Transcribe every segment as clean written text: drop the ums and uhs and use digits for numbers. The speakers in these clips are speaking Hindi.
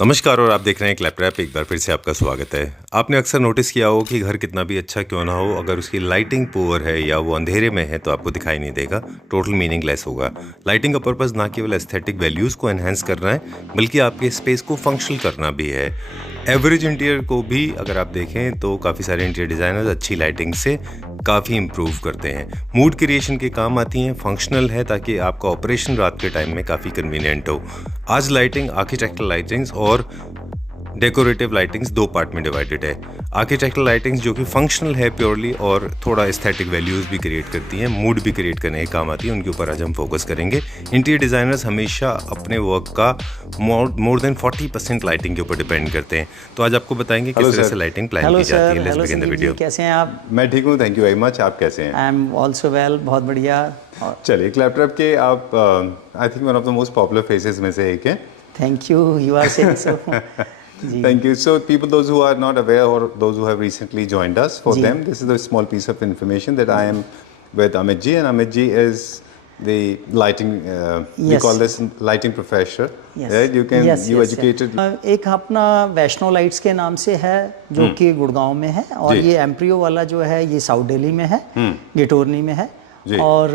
नमस्कार और आप देख रहे हैं क्लैपट्रैप। एक बार फिर से आपका स्वागत है। आपने अक्सर नोटिस किया हो कि घर कितना भी अच्छा क्यों ना हो, अगर उसकी लाइटिंग पुअर है या वो अंधेरे में है तो आपको दिखाई नहीं देगा, टोटल मीनिंगलेस होगा। लाइटिंग का पर्पस ना केवल एस्थेटिक वैल्यूज़ को एनहेंस करना है बल्कि आपके स्पेस को फंक्शनल करना भी है। एवरेज इंटीरियर को भी अगर आप देखें तो काफ़ी सारे इंटीरियर डिज़ाइनर्स अच्छी लाइटिंग से काफ़ी इम्प्रूव करते हैं। मूड क्रिएशन के काम आती हैं, फंक्शनल है ताकि आपका ऑपरेशन रात के टाइम में काफ़ी कन्वीनियंट हो। आज लाइटिंग आर्किटेक्चरल लाइटिंग्स और डेकोरेटिव लाइटिंग्स दो पार्ट में डिवाइडेड है। आर्किटेक्चरल लाइटिंग्स जो कि फंक्शनल है प्योरली और थोड़ा एस्थेटिक वैल्यूज़ भी क्रिएट करती हैं, मूड भी क्रिएट करने के काम आती है, उनके ऊपर आज हम फोकस करेंगे। इंटीरियर डिज़ाइनर्स हमेशा अपने वर्क का मोर देन 40% लाइटिंग के ऊपर डिपेंड करते हैं। तो आज आपको बताएंगे किस तरह से लाइटिंग प्लान की जाती है। Let's begin the video. कैसे हैं आप? मैं ठीक हूँ, थैंक यू वेरी मच। आप कैसे हैं? आई एम ऑल्सो वेल, बहुत बढ़िया। चलिए, क्लैपट्रैप के आप I think one of the most popular faces में से एक हैं। Thank you, you are saying so. Thank you. So people, those who are not aware or those who have recently joined us, for them, this is a small piece of information that I am with Amit ji, and Amit ji is the lighting, we call this lighting professor. Yes. Right? You can, you educated. एक अपना वैष्णो लाइट्स के नाम से है जो कि गुड़गांव में है, और ये एम्प्रियो वाला जो है ये साउथ दिल्ली में है, गिटोरनी में है। और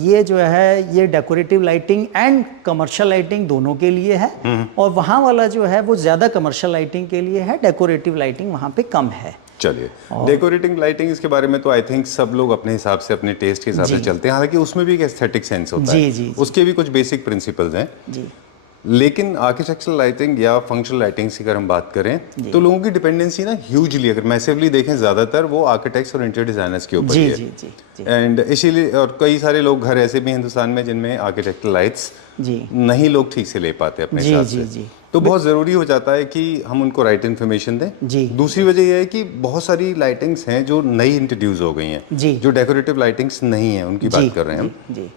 ये जो है ये decorative lighting and commercial lighting दोनों के लिए है, और वहाँ वाला जो है वो ज़्यादा कमर्शियल लाइटिंग के लिए है, डेकोरेटिव लाइटिंग वहाँ पे कम है। चलिए, डेकोरेटिंग लाइटिंग इसके बारे में तो आई थिंक सब लोग अपने हिसाब से, अपने टेस्ट के हिसाब से चलते हैं। हालांकि उसमें भी एक एस्थेटिक सेंस होता है, जी। उसके भी कुछ बेसिक प्रिंसिपल्स हैं जी। लेकिन आर्किटेक्चरल लाइटिंग या फंक्शनल लाइटिंग की अगर हम बात करें तो लोगों की डिपेंडेंसी ना ह्यूजली, अगर मैसिवली देखें, ज़्यादातर वो आर्किटेक्ट्स और इंटीरियर डिजाइनर्स के ऊपर है। एंड इसीलिए, और कई सारे लोग घर ऐसे भी हिंदुस्तान में जिनमें आर्किटेक्चरल लाइट्स नहीं लोग ठीक से ले पाते अपने हिसाब से। तो बहुत ज़रूरी हो जाता है कि हम उनको राइट इन्फॉर्मेशन दें। दूसरी वजह यह है कि बहुत सारी लाइटिंग्स हैं जो नई इंट्रोड्यूस हो गई हैं, जो डेकोरेटिव लाइटिंग्स नहीं हैं, उनकी बात कर रहे हैं हम।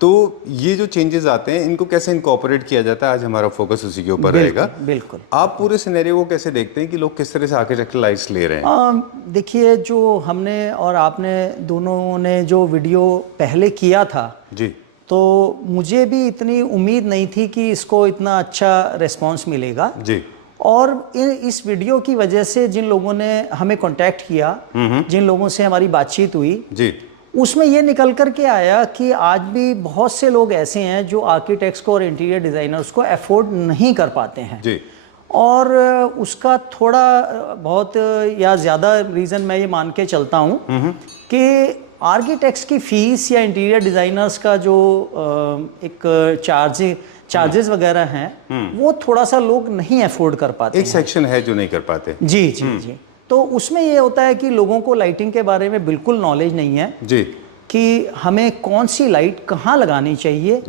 तो ये जो चेंजेस आते हैं इनको कैसे इनकॉर्पोरेट किया जाता है, आज हमारा फोकस उसी के ऊपर रहेगा। बिल्कुल। आप पूरे सिनेरियो को कैसे देखते हैं कि लोग किस तरह से आर्किटेक्चरल लाइट्स ले रहे हैं? देखिए, जो हमने और आपने दोनों ने जो वीडियो पहले किया था जी, तो मुझे भी इतनी उम्मीद नहीं थी कि इसको इतना अच्छा रिस्पांस मिलेगा जी। और इस वीडियो की वजह से जिन लोगों ने हमें कांटेक्ट किया, जिन लोगों से हमारी बातचीत हुई जी, उसमें ये निकल कर के आया कि आज भी बहुत से लोग ऐसे हैं जो आर्किटेक्ट्स को और इंटीरियर डिज़ाइनर्स को अफोर्ड नहीं कर पाते हैं जी। और उसका थोड़ा बहुत या ज़्यादा रीज़न मैं ये मान के चलता हूँ कि आर्किटेक्ट्स की फ़ीस या इंटीरियर डिज़ाइनर्स का जो एक चार्जेस वगैरह हैं वो थोड़ा सा लोग नहीं अफोर्ड कर पाते। एक सेक्शन है जो नहीं कर पाते जी। तो उसमें ये होता है कि लोगों को लाइटिंग के बारे में बिल्कुल नॉलेज नहीं है जी, कि हमें कौन सी लाइट कहाँ लगानी चाहिए,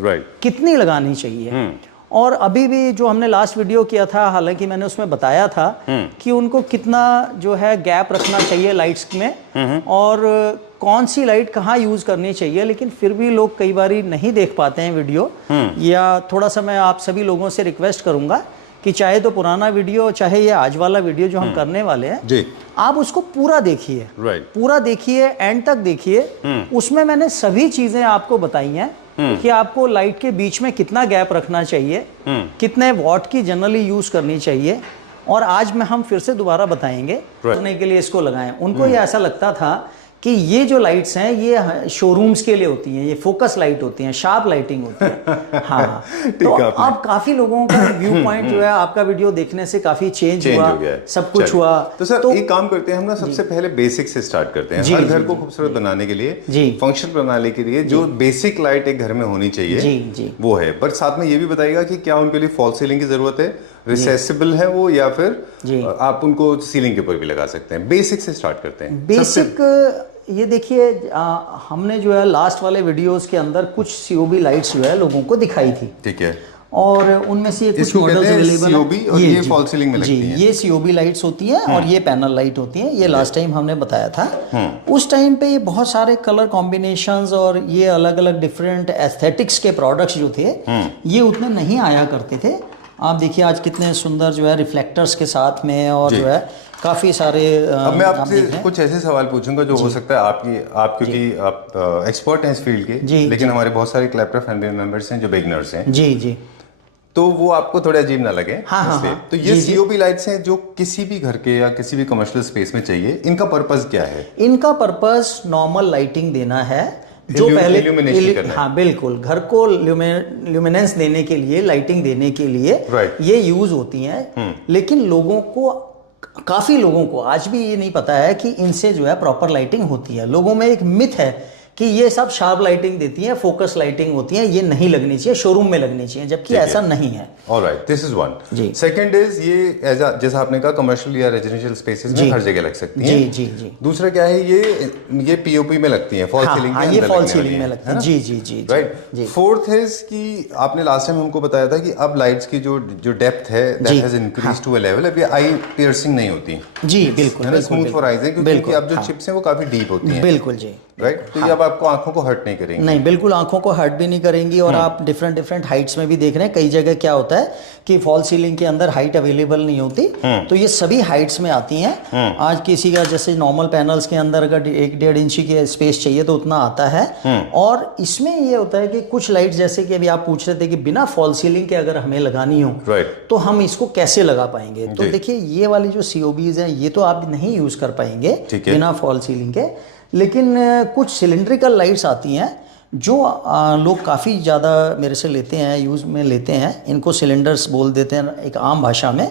कितनी लगानी चाहिए। और अभी भी जो हमने लास्ट वीडियो किया था, हालांकि मैंने उसमें बताया था कि उनको कितना जो है गैप रखना चाहिए लाइट्स में, और कौन सी लाइट कहाँ यूज करनी चाहिए, लेकिन फिर भी लोग कई बार नहीं देख पाते हैं वीडियो। या थोड़ा सा मैं आप सभी लोगों से रिक्वेस्ट करूंगा कि चाहे तो पुराना वीडियो, चाहे ये आज वाला वीडियो जो हम करने वाले हैं जी, आप उसको पूरा देखिए, पूरा देखिए, एंड तक देखिए। उसमें मैंने सभी चीजें आपको बताई हैं कि आपको लाइट के बीच में कितना गैप रखना चाहिए, कितने वॉट की जनरली यूज करनी चाहिए। और आज में हम फिर से दोबारा बताएंगे करने के लिए इसको लगाएं। उनको ये ऐसा लगता था कि ये जो लाइट्स हैं ये शोरूम्स के लिए होती हैं, ये फोकस लाइट होती हैं, शार्प लाइटिंग होती है। हाँ, तो अब काफी लोगों का व्यू पॉइंट जो है आपका वीडियो देखने से काफी चेंज हुआ, सब कुछ हुआ। तो सर एक काम करते हैं हम ना, सबसे पहले बेसिक से स्टार्ट करते हैं। हर घर को खूबसूरत बनाने के लिए, फंक्शन बनाने के लिए जो बेसिक लाइट एक घर में होनी चाहिए वो है। पर साथ में ये भी बताइएगा कि क्या उनके लिए फॉल सीलिंग की जरूरत है, रिसेसिबल है वो, या फिर आप उनको सीलिंग के ऊपर भी लगा सकते हैं। बेसिक से स्टार्ट करते हैं। बेसिक ये देखिए, हमने जो है लास्ट वाले वीडियोस के अंदर कुछ सीओबी लाइट्स जो है लोगों को दिखाई थी, ठीक है, और उनमें से कुछ मॉडल्स अवेलेबल हैं। और ये फॉल सीलिंग में लगती हैं। ये सीओबी लाइट्स होती हैं और ये पैनल लाइट होती हैं। ये लास्ट टाइम हमने बताया था। उस टाइम पे ये बहुत सारे कलर कॉम्बिनेशंस और ये अलग अलग डिफरेंट एस्थेटिक्स के प्रोडक्ट्स जो थे ये उतने नहीं आया करते थे। आप देखिए आज कितने सुंदर जो है रिफ्लेक्टर्स के साथ में, और जो है काफ़ी सारे। अब मैं आपसे कुछ ऐसे सवाल पूछूंगा जो हो सकता है आप क्योंकि आप एक्सपर्ट हैं इस फील्ड के, लेकिन हमारे बहुत सारे क्लैपट्रैप फैमिली मेंबर्स हैं जो बिगिनर्स हैं जी। तो वो आपको थोड़ा अजीब ना लगे। हाँ। तो ये सीओबी लाइट्स हैं जो किसी भी घर के या किसी भी कमर्शियल स्पेस में चाहिए। इनका पर्पस क्या है? इनका पर्पस नॉर्मल लाइटिंग देना है, जो पहले हाँ बिल्कुल, घर को ल्यूमिनेंस देने के लिए, लाइटिंग देने के लिए ये यूज होती हैं। लेकिन लोगों को, काफी लोगों को आज भी ये नहीं पता है कि इनसे जो है प्रॉपर लाइटिंग होती है। लोगों में एक मिथ है कि ये सब शार्प लाइटिंग देती है, फोकस लाइटिंग होती है, ये नहीं लगनी चाहिए, शोरूम में लगनी चाहिए, जबकि ऐसा नहीं है। Alright, this is one. जी। सेकंड इज ये जैसा आपने कहा कमर्शियल या रेजिडेंशियल स्पेसेस में हर जगह लग सकती हैं। जी। दूसरा क्या है, ये पीओपी में लगती हैं, फॉल सीलिंग के अंदर ये फॉल सीलिंग में लगती है। जी। राइट। फोर्थ इज कि आपने लास्ट टाइम हमको बताया था कि अब लाइट्स की जो डेप्थ है that has increased to a level, अब ये आई पियर्सिंग नहीं होती। जी बिल्कुल, स्मूथ फॉर आईज है, क्योंकि अब जो चिप्स हैं वो काफी डीप होती हैं। बिल्कुल जी। राइट। तो ये अब आपको आंखों को हर्ट नहीं करेंगी। नहीं, बिल्कुल आंखों को हर्ट भी नहीं करेंगी। और आप डिफरेंट हाइट्स में भी देख रहे हैं, कई जगह क्या होता है कि फॉल सीलिंग के अंदर हाइट अवेलेबल नहीं होती, तो ये सभी हाइट्स में आती हैं। आज किसी का जैसे नॉर्मल पैनल्स के अंदर अगर 1-1.5 इंची की स्पेस चाहिए तो उतना आता है। और इसमें ये होता है कि कुछ लाइट, जैसे कि अभी आप पूछ रहे थे कि बिना फॉल सीलिंग के अगर हमें लगानी हो तो हम इसको कैसे लगा पाएंगे। तो देखिए, ये वाली जो सीओबीज हैं ये तो आप नहीं यूज कर पाएंगे बिना फॉल सीलिंग के। लेकिन कुछ सिलिंड्रिकल लाइट्स आती हैं जो लोग काफ़ी ज़्यादा मेरे से लेते हैं, यूज़ में लेते हैं। इनको सिलेंडर्स बोल देते हैं एक आम भाषा में।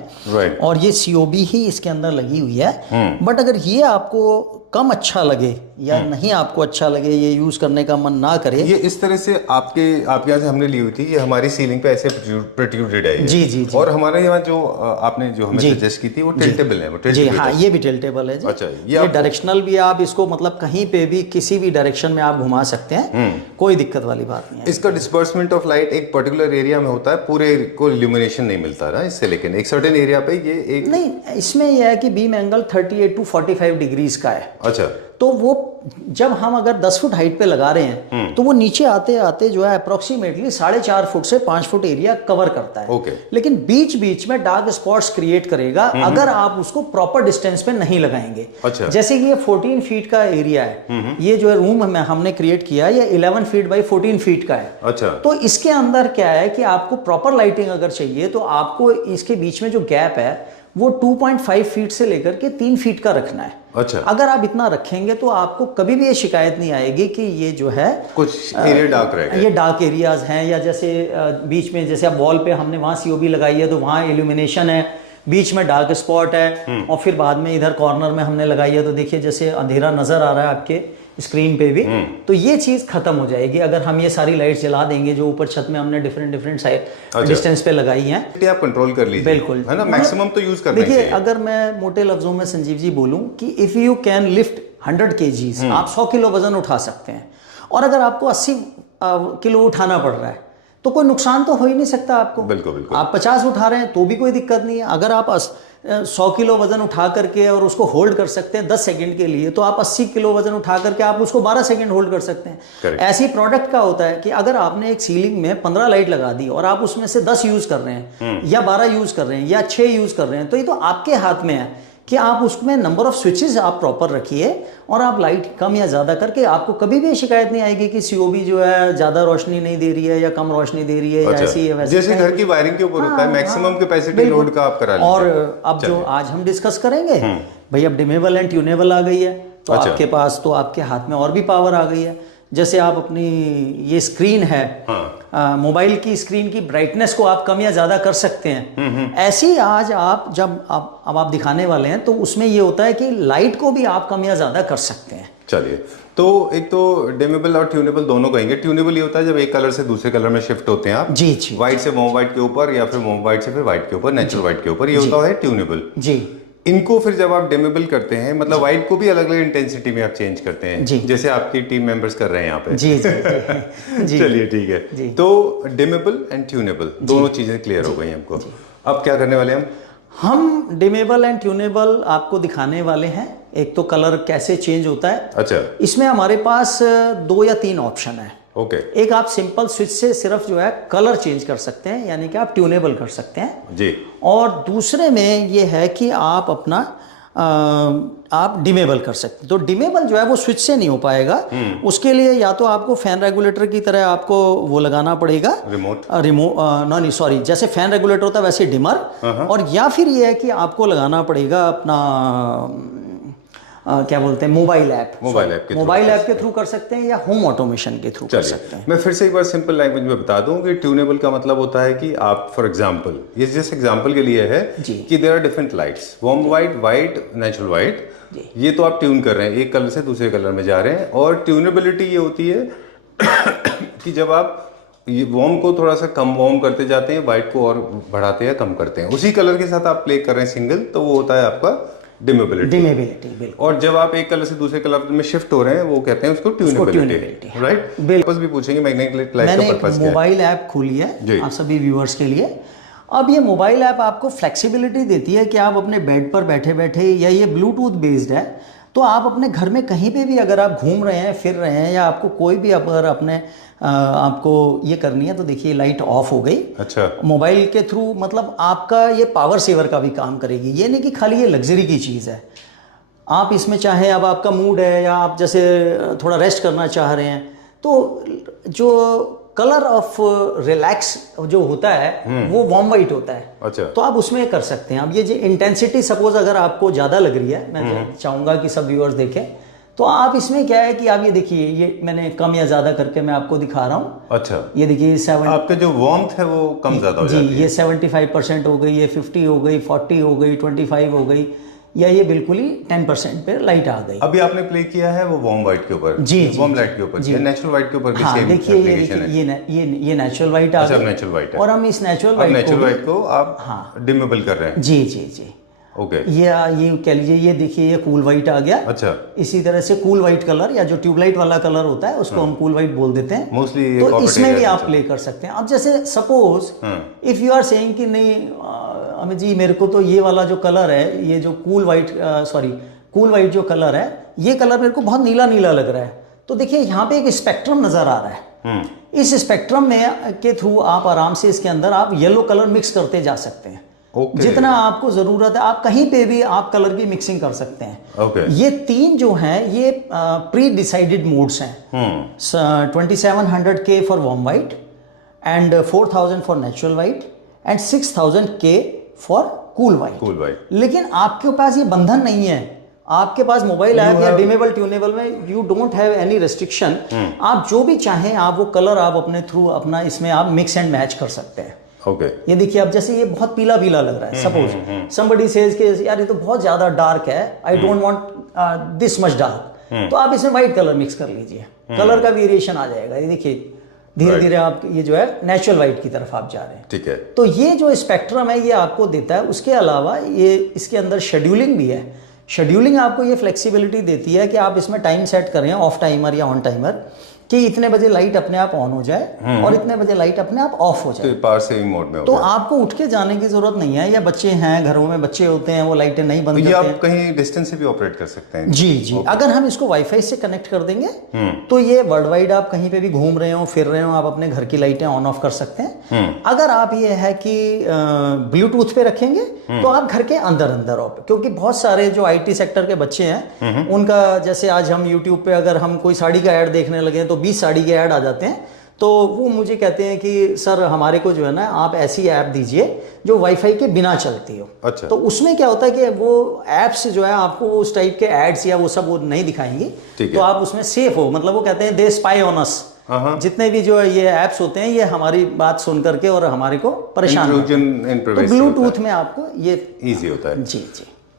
और ये सीओबी ही इसके अंदर लगी हुई है। बट अगर ये आपको कम अच्छा लगे या नहीं आपको अच्छा लगे, ये यूज करने का मन ना करे, ये इस तरह से आपके यहाँ से हमने ली हुई थी, ये हमारी सीलिंग पे ऐसे प्रोट्रूडेड है। जी। और हमारे यहाँ जो आपने जो हमें सजेस्ट की थी वो टिल्टेबल है। जी हाँ, ये भी टिल्टेबल है जी। अच्छा, ये डायरेक्शनल भी, आप इसको मतलब कहीं पे भी किसी भी डायरेक्शन में आप घुमा सकते हैं, कोई दिक्कत वाली बात नहीं है। इसका डिस्पर्समेंट ऑफ लाइट एक पर्टिकुलर एरिया में होता है, पूरे को इल्यूमिनेशन नहीं मिलता ना इससे, लेकिन एक सर्टेन एरिया पे ये एक नहीं, इसमें यह है कि बीम एंगल 38 to 45 डिग्रीज का है। अच्छा। तो वो जब हम अगर 10 फुट हाइट पे लगा रहे हैं तो वो नीचे आते आते जो है अप्रोक्सीमेटली 4.5 फुट से 5 फुट एरिया कवर करता है। लेकिन बीच बीच में डार्क स्पॉट्स क्रिएट करेगा अगर आप उसको प्रॉपर डिस्टेंस पे नहीं लगाएंगे। अच्छा। जैसे कि ये 14 फीट का एरिया है, ये जो है रूम में हमने क्रिएट किया है, ये 11 फीट बाई 14 फीट का है। अच्छा। तो इसके अंदर क्या है कि आपको प्रॉपर लाइटिंग अगर चाहिए तो आपको इसके बीच में जो गैप है वो 2.5 फीट से लेकर के 3 फीट का रखना है। अच्छा। अगर आप इतना रखेंगे तो आपको कभी भी ये शिकायत नहीं आएगी कि ये जो है कुछ एरिया डार्क रहेगा, ये डार्क एरियाज हैं, या जैसे बीच में जैसे अब वॉल पे हमने वहाँ सीओबी लगाई है तो वहाँ इल्यूमिनेशन है, बीच में डार्क स्पॉट है, और फिर बाद में इधर कॉर्नर में हमने लगाई है तो देखिए जैसे अंधेरा नजर आ रहा है आपके स्क्रीन पे भी। तो ये चीज खत्म हो जाएगी अगर हम ये सारी लाइट्स जला देंगे जो ऊपर छत में हमने डिफरेंट साइड डिस्टेंस पे लगाई हैं। आप कंट्रोल कर लीजिए, बिल्कुल है ना, मैक्सिमम तो यूज करना चाहिए। देखिए, अगर मैं मोटे लफ्जों में संजीव जी बोलूं कि if you can lift 100 kgs, आप 100 किलो वजन उठा सकते हैं, और अगर आपको 80 किलो उठाना पड़ रहा है तो कोई नुकसान तो हो ही नहीं सकता आपको। बिल्कुल। आप 50 उठा रहे हैं तो भी कोई दिक्कत नहीं है। अगर आप 100 किलो वजन उठा करके और उसको होल्ड कर सकते हैं 10 सेकंड के लिए, तो आप 80 किलो वजन उठा करके आप उसको 12 सेकंड होल्ड कर सकते हैं। ऐसी प्रोडक्ट का होता है कि अगर आपने एक सीलिंग में 15 लाइट लगा दी और आप उसमें से 10 यूज कर रहे हैं या 12 यूज कर रहे हैं या 6 यूज कर रहे हैं, तो ये तो आपके हाथ में है कि आप उसमें नंबर ऑफ स्विचेस आप प्रॉपर रखिए और आप लाइट कम या ज़्यादा करके, आपको कभी भी शिकायत नहीं आएगी कि सीओबी जो है ज़्यादा रोशनी नहीं दे रही है या कम रोशनी दे रही है। अच्छा। या ऐसी है वैसे, जैसे घर की वायरिंग के ऊपर होता है, मैक्सिमम कैपेसिटी लोड का आप करा लीजिए। और अब जो आज हम डिस्कस करेंगे भाई, अब डिमेबल एंड ट्यूनेबल आ गई है, तो आपके पास तो आपके हाथ में और भी पावर आ गई है। जैसे आप अपनी ये स्क्रीन है, मोबाइल की स्क्रीन की ब्राइटनेस को आप कम या ज़्यादा कर सकते हैं। ऐसे ही आज आप जब अब आप दिखाने वाले हैं तो उसमें ये होता है कि लाइट को भी आप कम या ज़्यादा कर सकते हैं। चलिए, तो एक तो डिमेबल और ट्यूनेबल दोनों कहेंगे। ट्यूनेबल ये होता है जब एक कलर से दूसरे कलर में शिफ्ट होते हैं आप, जी, व्हाइट से मोम व्हाइट के ऊपर या फिर मोम व्हाइट से फिर व्हाइट के ऊपर, नेचुरल व्हाइट के ऊपर, ये होता है ट्यूनेबल। जी। इनको फिर जब आप डिमेबल करते हैं, मतलब व्हाइट को भी अलग अलग इंटेंसिटी में आप चेंज करते हैं, जैसे आपकी टीम मेंबर्स कर रहे हैं यहाँ पे। जी। चलिए ठीक है। तो डिमेबल एंड ट्यूनेबल दोनों चीजें क्लियर हो गई हमको। अब क्या करने वाले हम डिमेबल एंड ट्यूनेबल आपको दिखाने वाले हैं। एक तो कलर कैसे चेंज होता है। अच्छा। इसमें हमारे पास 2 या 3 ऑप्शन है। ओके। एक, आप सिंपल स्विच से सिर्फ जो है कलर चेंज कर सकते हैं, यानी कि आप ट्यूनेबल कर सकते हैं जी। और दूसरे में ये है कि आप अपना आप डिमेबल कर सकते हैं। तो डिमेबल जो है वो स्विच से नहीं हो पाएगा, उसके लिए या तो आपको फैन रेगुलेटर की तरह आपको वो लगाना पड़ेगा नहीं सॉरी, जैसे फैन रेगुलेटर होता है वैसे डिमर, और या फिर ये है कि आपको लगाना पड़ेगा अपना क्या बोलते हैं मोबाइल ऐप के थ्रू कर सकते हैं या होम ऑटोमेशन के थ्रू कर सकते हैं। मैं फिर से एक बार सिंपल लैंग्वेज में बता दूं कि ट्यूनेबल का मतलब होता है कि आप फॉर एग्जांपल, ये जिस एग्जांपल के लिए है कि there are different lights, warm white, natural white, ये तो आप ट्यून कर रहे हैं, एक कलर से दूसरे कलर में जा रहे हैं। और ट्यूनेबिलिटी ये होती है कि जब आप ये वार्म को थोड़ा सा कम वार्म करते जाते हैं, वाइट को और बढ़ाते हैं कम करते हैं, उसी कलर के साथ आप प्ले कर रहे हैं सिंगल, तो वो होता है आपका डिमेबिलिटी बिल्कुल। और जब आप एक कलर से दूसरे कलर में शिफ्ट हो रहे हैं वो कहते हैं उसको ट्यूनेबिलिटी, राइट। पर्पस भी पूछेंगे मैग्नेटिक लाइट का पर्पस क्या है। मैंने मोबाइल ऐप खोली है आप सभी व्यूअर्स के लिए। अब ये मोबाइल ऐप आपको फ्लेक्सिबिलिटी देती है कि आप अपने बेड पर बैठे बैठे, या ये ब्लूटूथ बेस्ड है, तो आप अपने घर में कहीं पे भी अगर आप घूम रहे हैं, फिर रहे हैं, या आपको कोई भी अगर अपने आपको ये करनी है, तो देखिए लाइट ऑफ हो गई। अच्छा, मोबाइल के थ्रू, मतलब आपका ये पावर सेवर का भी काम करेगी। ये नहीं कि खाली ये लग्जरी की चीज़ है, आप इसमें चाहे, अब आपका मूड है या आप जैसे थोड़ा रेस्ट करना चाह रहे हैं, तो जो कलर ऑफ रिलैक्स जो होता है वो वार्म वाइट होता है। अच्छा, तो आप उसमें कर सकते हैं। अब ये जो इंटेंसिटी सपोज अगर आपको ज़्यादा लग रही है, मैं चाहूँगा कि सब व्यूअर्स देखें, तो आप इसमें क्या है कि आप ये देखिए, ये मैंने कम या ज़्यादा करके मैं आपको दिखा रहा हूँ। अच्छा, ये देखिए 7, आपके जो वार्मथ है वो कम ज़्यादा हो जाती है। ये 75% हो गई, ये 50 हो गई, 40 हो गई, 25 हो गई, या ये बिल्कुल ही 10% पे लाइट आ गई। अभी आपने प्ले किया है वो वार्म वाइट के ऊपर, वार्म लाइट के ऊपर, नेचुरल वाइट के ऊपर भी सेम एप्लीकेशन है। ये नेचुरल वाइट आ गई। नेचुरल वाइट है, और हम इस नेचुरल वाइट को आप डिमेबल कर रहे हैं। जी ओके, ये कह लीजिए, ये देखिए ये कूल वाइट आ गया। अच्छा, इसी तरह से कूल वाइट कलर, या जो ट्यूबलाइट वाला कलर होता है उसको हम कूल वाइट बोल देते हैं मोस्टली, तो इसमें भी आप प्ले कर सकते हैं। अब जैसे suppose if you are saying कि नहीं अमित जी, मेरे को तो ये वाला जो कलर है, ये जो कूल वाइट जो कलर है, ये कलर मेरे को बहुत नीला नीला लग रहा है, तो देखिए यहाँ पे एक स्पेक्ट्रम नजर आ रहा है। इस स्पेक्ट्रम में के थ्रू आप आराम से इसके अंदर आप येलो कलर मिक्स करते जा सकते हैं। जितना आपको जरूरत है, आप कहीं पे भी आप कलर की मिक्सिंग कर सकते हैं। ये 3 जो हैं ये प्री डिसाइडेड मोड्स हैं। 2700K for warm white, and 4000 for natural white, and 6000K for cool white. लेकिन आपके पास ये बंधन नहीं है, आपके पास मोबाइल ऐप या डिमेबल ट्यूनेबल में you don't have any restriction. आप जो भी चाहें आप वो कलर आप अपने थ्रू अपना इसमें आप मिक्स एंड मैच कर सकते हैं। ये देखिए, अब जैसे ये बहुत पीला पीला लग रहा है, सपोज समबडी सेज के यार ये तो बहुत ज्यादा डार्क है, I don't want this much dark, तो आप इसमें व्हाइट कलर मिक्स कर लीजिए, कलर का वेरिएशन आ जाएगा। ये देखिए धीरे धीरे आप ये जो है नेचुरल वाइट की तरफ आप जा रहे हैं। ठीक है, तो ये जो स्पेक्ट्रम है ये आपको देता है। उसके अलावा ये इसके अंदर शेड्यूलिंग भी है। शेड्यूलिंग आपको ये फ्लेक्सिबिलिटी देती है कि आप इसमें टाइम सेट करें, ऑफ टाइमर या ऑन टाइमर, कि इतने बजे लाइट अपने आप ऑन हो जाए और इतने बजे लाइट अपने आप ऑफ हो जाए। तो पावर सेविंग मोड में तो आपको उठ के जाने की जरूरत नहीं है, या बच्चे हैं घरों में, बच्चे होते हैं वो लाइटें नहीं बंद करते हैं, आप कहीं डिस्टेंस से भी ऑपरेट कर सकते हैं। जी अगर हम इसको वाईफाई से कनेक्ट कर देंगे तो ये वर्ल्ड वाइड आप कहीं पे भी घूम रहे हो, फिर रहे हो, आप अपने घर की लाइटें ऑन ऑफ कर सकते हैं। अगर आप ये है कि ब्लूटूथ पे रखेंगे तो आप घर के अंदर अंदर हो, क्योंकि बहुत सारे जो IT सेक्टर के बच्चे हैं उनका, जैसे आज हम यूट्यूब पे अगर हम कोई साड़ी का ऐड देखने लगे तो 20 साड़ी के ऐड आ जाते हैं, तो वो मुझे कहते हैं कि सर हमारे को जो है ना आप ऐसी ऐप दीजिए जो वाईफाई के बिना चलती हो। अच्छा। तो उसमें क्या होता है कि वो ऐप्स जो है आपको उस टाइप के एड्स या वो सब वो नहीं दिखाएंगी, तो आप उसमें सेफ हो। मतलब वो कहते हैं दे स्पाई ऑन अस, जितने भी जो ये ऐप्स होते हैं ये हमारी बात सुन करके और हमारे को परेशान करते हैं। तो ब्लूटूथ में आपको ये ईजी होता है। जी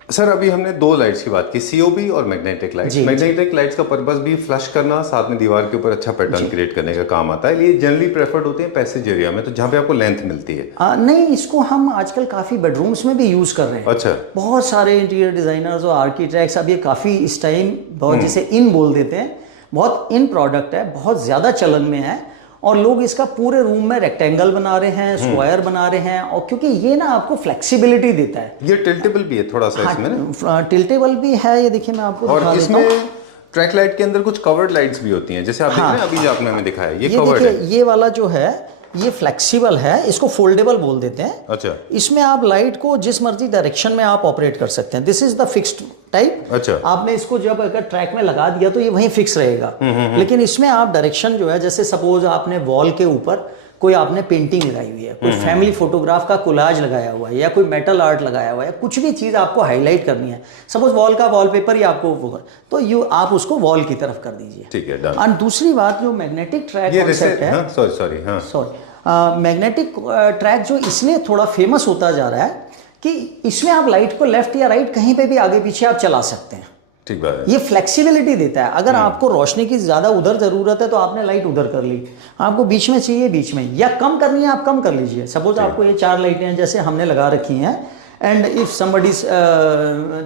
सर, अभी हमने 2 लाइट्स की बात की, COB और मैग्नेटिक लाइट्स। मैग्नेटिक लाइट्स का पर्पस भी फ्लश करना, साथ में दीवार के ऊपर अच्छा पैटर्न क्रिएट करने का काम आता है। ये जनरली प्रेफर्ड होते हैं पैसेज एरिया में, तो जहाँ पे आपको लेंथ मिलती है। नहीं, इसको हम आजकल काफी बेडरूम्स में भी यूज कर रहे हैं। अच्छा। बहुत सारे इंटीरियर डिजाइनर्स और आर्किटेक्ट्स अब ये काफी इस टाइम बहुत जिसे इन बोल देते हैं, बहुत इन प्रोडक्ट है, बहुत ज्यादा चलन में है, और लोग इसका पूरे रूम में रेक्टेंगल बना रहे हैं, स्क्वायर बना रहे हैं, और क्योंकि ये ना आपको फ्लेक्सिबिलिटी देता है। ये टिल्टेबल भी है थोड़ा सा इसमें, टिल्टेबल भी है, ये देखिए मैं आपको दिखा देता हूं। इसमें ट्रैक लाइट के अंदर कुछ कवर्ड लाइट्स भी होती हैं, जैसे आप देख रहे हैं अभी जो आपने हमें दिखाया, ये कवर्ड है। ये वाला जो है ये फ्लेक्सिबल है, इसको फोल्डेबल बोल देते हैं। अच्छा। इसमें आप लाइट को जिस मर्जी डायरेक्शन में आप ऑपरेट कर सकते हैं। This is the fixed type. अच्छा। आपने इसको जब अगर ट्रैक में लगा दिया तो ये वहीं फिक्स रहेगा। लेकिन इसमें आप डायरेक्शन जो है, जैसे सपोज आपने वॉल के ऊपर कोई आपने पेंटिंग लगाई हुई है, कोई फैमिली फोटोग्राफ का कोलाज लगाया हुआ है, या कोई मेटल आर्ट लगाया हुआ है, कुछ भी चीज़ आपको हाईलाइट करनी है, सपोज वॉल का वॉलपेपर ही आपको वो, तो आप उसको वॉल की तरफ कर दीजिए। ठीक है, डन। और दूसरी बात, जो मैग्नेटिक ट्रैक कॉन्सेप्ट है, सॉरी मैग्नेटिक ट्रैक जो इसलिए थोड़ा फेमस होता जा रहा है कि इसमें आप लाइट को लेफ्ट या राइट कहीं पे भी आगे पीछे आप चला सकते हैं। ठीक बात है। ये फ्लेक्सिबिलिटी देता है। अगर आपको रोशनी की ज़्यादा उधर ज़रूरत है तो आपने लाइट उधर कर ली, आपको बीच में चाहिए बीच में, या कम करनी है आप कम कर लीजिए। सपोज आपको ये 4 लाइटें हैं जैसे हमने लगा रखी हैं, एंड इफ समबडी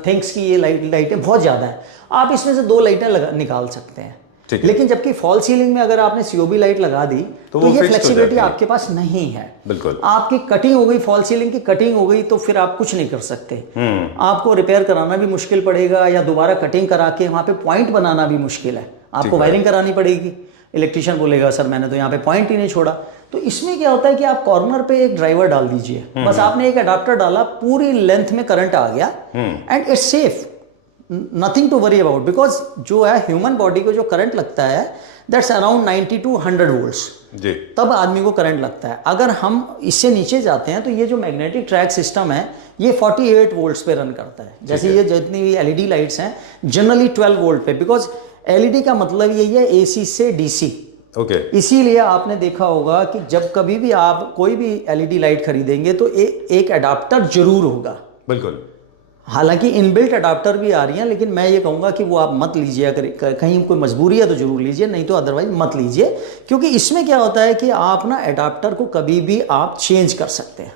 थिंक्स कि ये लाइटें बहुत ज़्यादा हैं, आप इसमें से 2 लाइटें निकाल सकते हैं। लेकिन जबकि फॉल सीलिंग में अगर आपने सीओबी लाइट लगा दी तो ये फ्लेक्सिबिलिटी आपके पास नहीं है। बिल्कुल। आपकी कटिंग हो गई, फॉल सीलिंग की कटिंग हो गई, तो फिर आप कुछ नहीं कर सकते। आपको रिपेयर कराना भी मुश्किल पड़ेगा, या दोबारा कटिंग करा के वहां पे पॉइंट बनाना भी मुश्किल है। आपको वायरिंग करानी पड़ेगी। इलेक्ट्रिशियन बोलेगा सर मैंने तो यहाँ पे पॉइंट ही नहीं छोड़ा। तो इसमें क्या होता है कि आप कॉर्नर पे एक ड्राइवर डाल दीजिए, बस आपने एक अडाप्टर डाला, पूरी लेंथ में करंट आ गया, and it's safe, nothing to worry about. Because जो है ह्यूमन बॉडी को जो करंट लगता है दैट्स अराउंड 90 to 100 वोल्ट्स, तब आदमी को करंट लगता है। अगर हम इससे नीचे जाते हैं तो ये जो मैग्नेटिक ट्रैक सिस्टम है ये 48 वोल्ट्स पे रन करता है। जैसे ये जितनी भी एलईडी लाइट्स हैं जनरली 12 वोल्ट पे, बिकॉज एलईडी का मतलब यही है एसी से डीसी। ओके। इसीलिए आपने देखा होगा कि जब कभी भी आप कोई भी एलईडी लाइट खरीदेंगे तो एक अडाप्टर जरूर होगा। बिल्कुल। हालांकि इनबिल्ट अडाप्टर भी आ रही हैं, लेकिन मैं ये कहूँगा कि वो आप मत लीजिए। अगर कहीं कोई मजबूरी है तो जरूर लीजिए, नहीं तो अदरवाइज मत लीजिए। क्योंकि इसमें क्या होता है कि आप ना अडाप्टर को कभी भी आप चेंज कर सकते हैं।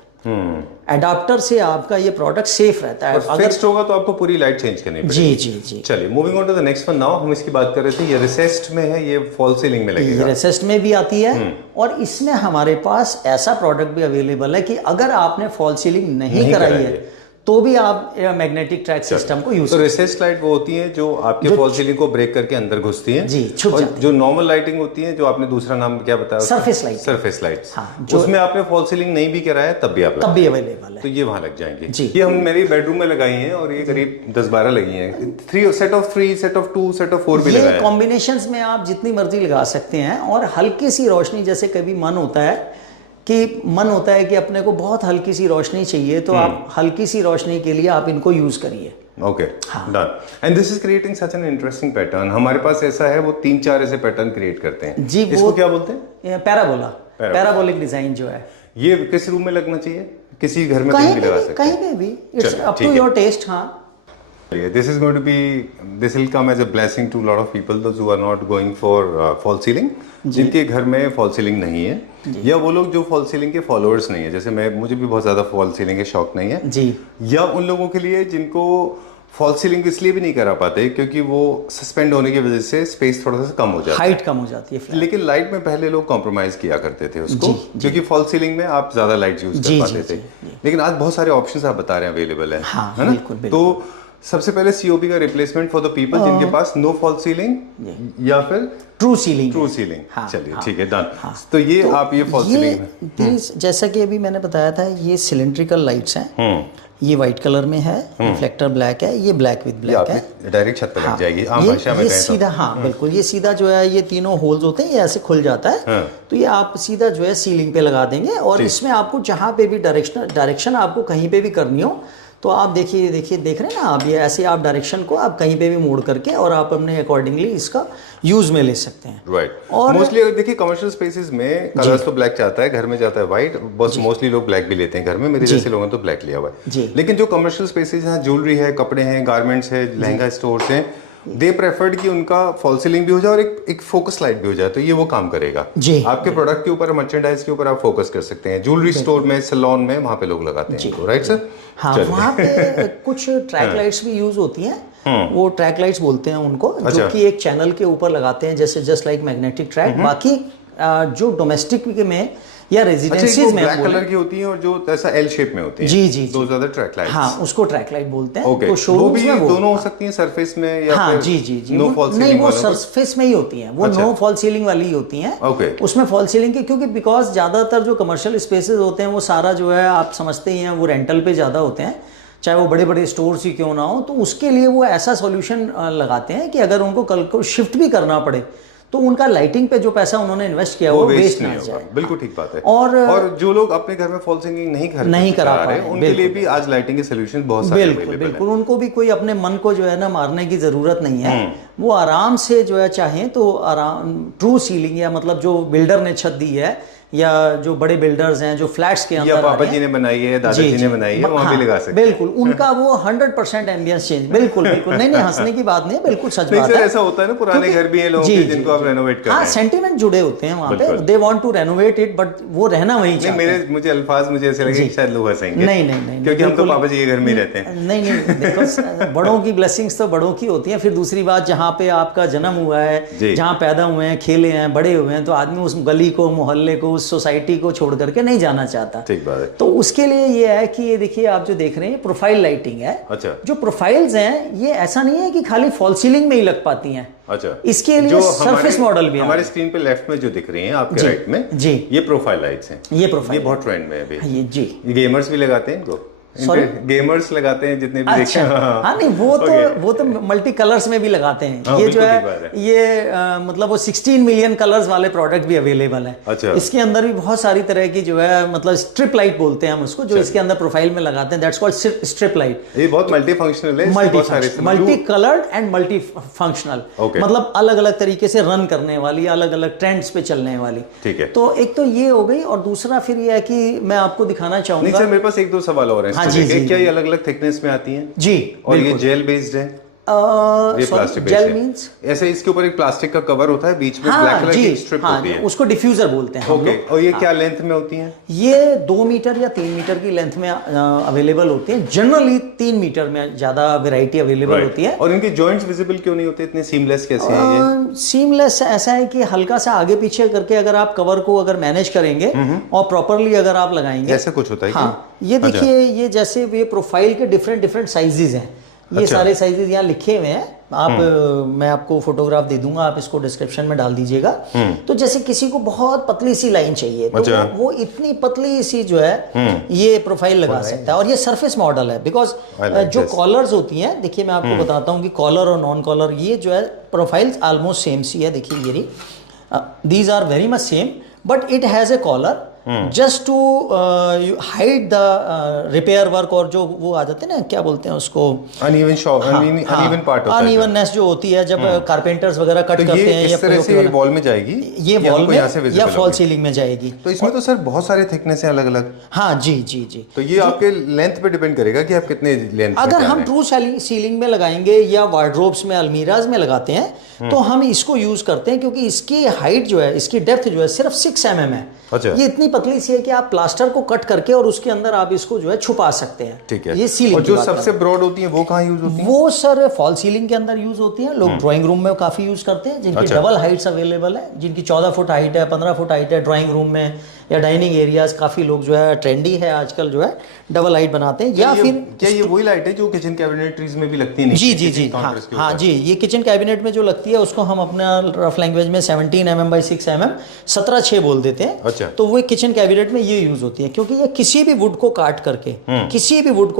अडाप्टर से आपका ये प्रोडक्ट सेफ रहता है। अगर फिक्स्ड होगा तो आपको पूरी लाइट चेंज करनी पड़ेगी। जी जी जी। चलिए moving on to the next one now. हम इसकी बात कर रहे थे, ये रिसेस्ड में है, ये फॉल सीलिंग में लगेगा। ये रिसेस्ड में भी आती है, और इसमें हमारे पास ऐसा प्रोडक्ट भी अवेलेबल है कि अगर आपने फॉल सीलिंग नहीं कराई है तो भी आप मैग्नेटिक ट्रैक सिस्टम को यूज। तो रिसेस्ड लाइट वो होती है जो आपके फॉल सीलिंग को ब्रेक करके अंदर घुसती हैं। जी, छुप और जाती जो नॉर्मल लाइटिंग होती है, जो आपने दूसरा नाम क्या बताया, सरफेस लाइट। सरफेस लाइट्स, हाँ, उसमें आपने फॉल सीलिंग नहीं भी कराया तब भी आप अवेलेबल है। तो ये वहां लग जाएंगे जी। ये हम मेरी बेडरूम में लगाई हैं, और ये करीब 10-12 लगी हैं। 3 set of 3, set of 2, set of 4 भी लगाया है। कॉम्बिनेशंस में आप जितनी मर्जी लगा सकते हैं। और हल्की सी रोशनी, जैसे कभी मन होता है कि अपने को बहुत हल्की सी रोशनी चाहिए, तो आप हल्की सी रोशनी के लिए आप इनको यूज करिए। Okay, done. And this is creating such an interesting pattern. हमारे पास ऐसा है, वो 3-4 ऐसे पैटर्न क्रिएट करते हैं जी। इसको क्या बोलते हैं? पैराबोलिक डिजाइन जो है। ये किस रूम में लगना चाहिए? किसी घर में कहीं भी लगा सकते हैं, कहीं पे भी। It's up to your taste. हाँ, this is going to be, this will come as a blessing to a lot of people, those who are not going for fall ceiling, जिनके घर में फॉल सीलिंग नहीं है, या वो लोग जो फॉल सीलिंग के फॉलोअर्स नहीं है, जैसे मुझे भी बहुत ज्यादा फॉल सीलिंग के शौक नहीं है जी। या उन लोगों के लिए जिनको फॉल सीलिंग इसलिए भी नहीं करा पाते क्योंकि वो सस्पेंड होने की वजह से स्पेस थोड़ा सा कम हो जाता है, हाइट कम हो जाती है। लेकिन लाइट में पहले लोग कॉम्प्रोमाइज किया करते थे उसको, क्योंकि फॉल सीलिंग में आप ज्यादा लाइट यूज कर पाते थे। लेकिन आज बहुत सारे ऑप्शंस आप बता रहे हैं अवेलेबल है, है ना? तो सबसे पहले सीओपी का रिप्लेसमेंट फॉर द पीपल जिनके पास नो फॉल सीलिंग या फिर ट्रू सीलिंग। चलिए ठीक है, डन। तो ये तो आप ये फॉल सीलिंग में, जैसा कि अभी मैंने बताया था, ये सिलेंड्रिकल लाइट्स हैं। ये व्हाइट कलर में है, रिफ्लेक्टर ब्लैक है, ये ब्लैक विद ब्लैक है। डायरेक्ट छत पे लग जाएगी आम भाषा में ये सीधा। हाँ बिल्कुल, ये सीधा जो है, ये तीनों होल्स होते हैं, ये ऐसे खुल जाता है। तो ये आप सीधा जो है सीलिंग पे लगा देंगे, और इसमें आपको जहाँ पे भी डायरेक्शन आपको कहीं पे भी करनी हो तो आप देख रहे हैं ना आप, ये ऐसे आप डायरेक्शन को आप कहीं पे भी मोड़ करके और आप अपने अकॉर्डिंगली इसका यूज में ले सकते हैं। राइट। और मोस्टली अगर देखिए कमर्शियल स्पेसेस में कलर्स तो ब्लैक चाहता है, घर में जाता है व्हाइट, बस मोस्टली लोग ब्लैक भी लेते हैं घर में। मेरे जैसे लोगों ने तो ब्लैक लिया हुआ है। लेकिन जो कमर्शियल स्पेसेस हैं, ज्वेलरी है, कपड़े हैं, गारमेंट्स है, लहंगा स्टोर्स हैं, दे प्रेफर्ड कि उनका फॉल सीलिंग भी हो जाए और एक फोकस लाइट भी हो जाए, तो ये वो काम करेगा जी। आपके प्रोडक्ट के ऊपर, मर्चेंडाइज के ऊपर आप फोकस कर सकते हैं। ज्वेलरी स्टोर में, सैलून में, वहां पे लोग लगाते हैं, राइट सर? हाँ, वहाँ पे कुछ ट्रैक लाइट्स भी यूज होती हैं, वो ट्रैक लाइट्स बोलते हैं उनको, जो कि एक चैनल के ऊपर लगाते हैं, जैसे जस्ट लाइक मैग्नेटिक ट्रैक। बाकी जो डोमेस्टिक में या रेजिडेंसीज में ब्लैक कलर की होती है और जो ऐसा एल शेप में होती है, जी जी those are the track lights. हाँ, उसको ट्रैक लाइट बोलते हैं। तो शोरूम्स में दोनों हो सकती हैं, सरफेस में या हाँ, फिर जी जी जी नो फॉल सीलिंग? नहीं, वो सरफेस में ही होती हैं, वो नो फॉल सीलिंग वाली होती हैं। उसमें फॉल सीलिंग की, क्योंकि बिकॉज ज्यादातर जो कमर्शियल स्पेसेस होते हैं वो सारा जो है आप समझते ही हैं वो रेंटल पे ज्यादा होते हैं, चाहे वो बड़े बड़े स्टोर्स ही क्यों ना हो। तो उसके लिए वो ऐसा सॉल्यूशन लगाते हैं कि अगर उनको कल को शिफ्ट भी करना पड़े तो उनका लाइटिंग पे जो पैसा उन्होंने इन्वेस्ट किया वो वेस्ट ना जाए। बिल्कुल ठीक बात है। और जो लोग अपने घर में फॉल सीलिंग नहीं करा रहे उनके लिए भी आज लाइटिंग के सॉल्यूशन बहुत सारे बिल्कुल बिल्कुल, उनको भी कोई अपने मन को जो है ना मारने की जरूरत नहीं है। वो आराम से जो है चाहें तो आराम ट्रू सीलिंग, या मतलब जो बिल्डर ने छत दी है या जो बड़े बिल्डर्स हैं जो फ्लैट्स के अंदर, या पापा जी ने बनाई है, दादाजी ने बनाई है, वहां भी लगा सकते हैं। बिल्कुल, उनका वो 100% एम्बियंस चेंज। बिल्कुल बिल्कुल, नहीं हंसने की बात नहीं है, बिल्कुल सच बात है। ऐसा होता है ना, पुराने घर भी हैं लोगों के जिनको आप रेनोवेट कर रहे हैं। हाँ, सेंटीमेंट जुड़े होते हैं वहाँ पे, they want to renovate it, but वो रहना वहीं चाहते हैं। मुझे अल्फाज मुझे ऐसे लगे शायद लोग हंसेंगे। नहीं, क्योंकि हम तो पापा जी के घर में ही रहते हैं। नहीं, देखो बड़ों की ब्लेसिंग्स तो बड़ों की होती हैं। फिर दूसरी बात, जहाँ पे आपका जन्म हुआ है, जहाँ पैदा हुए हैं, खेले हैं, बड़े हुए हैं, तो आदमी उस गली को, मोहल्ले को, उस सोसाइटी को छोड़ करके नहीं जाना चाहता। ठीक बात है। तो उसके लिए ये है कि ये देखिए आप जो देख रहे हैं प्रोफाइल लाइटिंग है। अच्छा। जो प्रोफाइल्स हैं ये ऐसा नहीं है कि खाली फॉल सीलिंग में ही लग पाती हैं। अच्छा। इसके लिए सरफेस मॉडल भी हमारे स्क्रीन पे लेफ्ट में जो दिख रही हैं आपके राइट में, जी, ये प्रोफाइल लाइट्स हैं। ये प्रोफाइल बहुत ट्रेंड में है अभी। ये जी, गेमर्स भी लगाते हैं इनको। गेमर्स लगाते हैं जितने भी अच्छा, हाँ नहीं वो तो मल्टी कलर्स में भी लगाते हैं। हाँ, ये जो है ये मतलब वो 16 मिलियन कलर्स वाले प्रोडक्ट भी अवेलेबल है। अच्छा। इसके अंदर भी बहुत सारी तरह की जो है मतलब स्ट्रिप लाइट बोलते हैं हम उसको, जो इसके अंदर प्रोफाइल में लगाते हैं, दैट्स कॉल्ड स्ट्रिप लाइट। ये बहुत मल्टी फंक्शनल है, multi coloured and multi functional, मतलब अलग अलग तरीके से रन करने वाली, अलग अलग ट्रेंड्स पे चलने वाली। ठीक है। तो एक तो ये हो गई, और दूसरा फिर ये है कि मैं आपको दिखाना चाहूंगा। नहीं सर, मेरे पास एक दो सवाल और हैं। क्या ये अलग अलग थिकनेस में आती हैं? जी, और ये जेल बेस्ड है? ये प्लास्टिक बेस्ड जेल है। मींस ऐसे इसके ऊपर एक प्लास्टिक का कवर होता है, बीच में ब्लैक कलर की स्ट्रिप होती है, उसको डिफ्यूजर बोलते हैं। ओके। और ये क्या लेंथ में होती हैं? ये 2 मीटर या 3 मीटर की लेंथ में अवेलेबल होती है। जनरली 3 मीटर में ज्यादा वैरायटी अवेलेबल होती है। और इनके जॉइंट्स विजिबल क्यों नहीं होते? इतने सीमलेस कैसे हैं ये? सीमलेस ऐसा है कि हल्का सा आगे पीछे करके अगर आप कवर को अगर मैनेज करेंगे और प्रॉपरली अगर आप लगाएंगे, ऐसा कुछ होता है। हाँ, ये देखिए, ये जैसे ये प्रोफाइल के डिफरेंट साइजेस हैं। ये सारे साइजेस यहाँ लिखे हुए हैं। आप मैं आपको फोटोग्राफ दे दूंगा, आप इसको डिस्क्रिप्शन में डाल दीजिएगा। तो जैसे किसी को बहुत पतली सी लाइन चाहिए तो वो इतनी पतली सी जो है ये प्रोफाइल लगा सकता है। और ये सरफेस मॉडल है, बिकॉज जो कॉलर्स होती हैं, देखिए मैं आपको बताता हूँ कि कॉलर और नॉन कॉलर, ये जो है प्रोफाइल्स ऑलमोस्ट सेम सी है। देखिए ये रही, these are very much same, but it has a collar just to hide the repair work, और जो वो आ जाते हैं ना, क्या बोलते हैं उसको, अनइवन पार्ट, अनइवननेस जो होती है जब कारपेंटर्स वगैरह कट करते हैं। इस तरह से वॉल में जाएगी, ये वॉल में या फॉल सीलिंग में जाएगी। तो इसमें तो सर बहुत सारे थिकनेस है अलग अलग। हाँ जी। तो ये आपके लेंथ पे डिपेंड करेगा कि आप कितने लेंथ। अगर हम ट्रू सीलिंग में लगाएंगे या वार्डरोब्स में, अलमीराज में लगाते हैं, तो हम इसको यूज करते हैं, क्योंकि इसकी हाइट जो है, इसकी डेप्थ जो है सिर्फ 6 mm है। अच्छा। ये इतनी पतली सी है कि आप प्लास्टर को कट करके और उसके अंदर आप इसको जो है छुपा सकते हैं। ठीक है। ये सीलिंग। और जो सबसे ब्रॉड होती है वो कहाँ यूज होती है? वो सर फॉल सीलिंग के अंदर यूज होती है। लोग ड्राइंग रूम में काफी यूज करते हैं, जिनकी डबल हाइट्स अवेलेबल है, जिनकी 14 फुट हाइट है, 15 फुट हाइट है, ड्राइंग रूम में या डाइनिंग एरियाज काफी लोग जो है, ट्रेंडी है आजकल जो है, डबल लाइट बनाते हैं। या फिर क्या ये वही लाइट है जो किचन कैबिनेटरीज में भी लगती है? जी, हाँ जी, ये किचन कैबिनेट में जो लगती है उसको हम अपना रफ लैंग्वेज में 17 mm by 6 mm 17/6 बोल देते हैं। अच्छा। तो वो किचन कैबिनेट में ये यूज होती है, क्योंकि ये किसी भी वुड को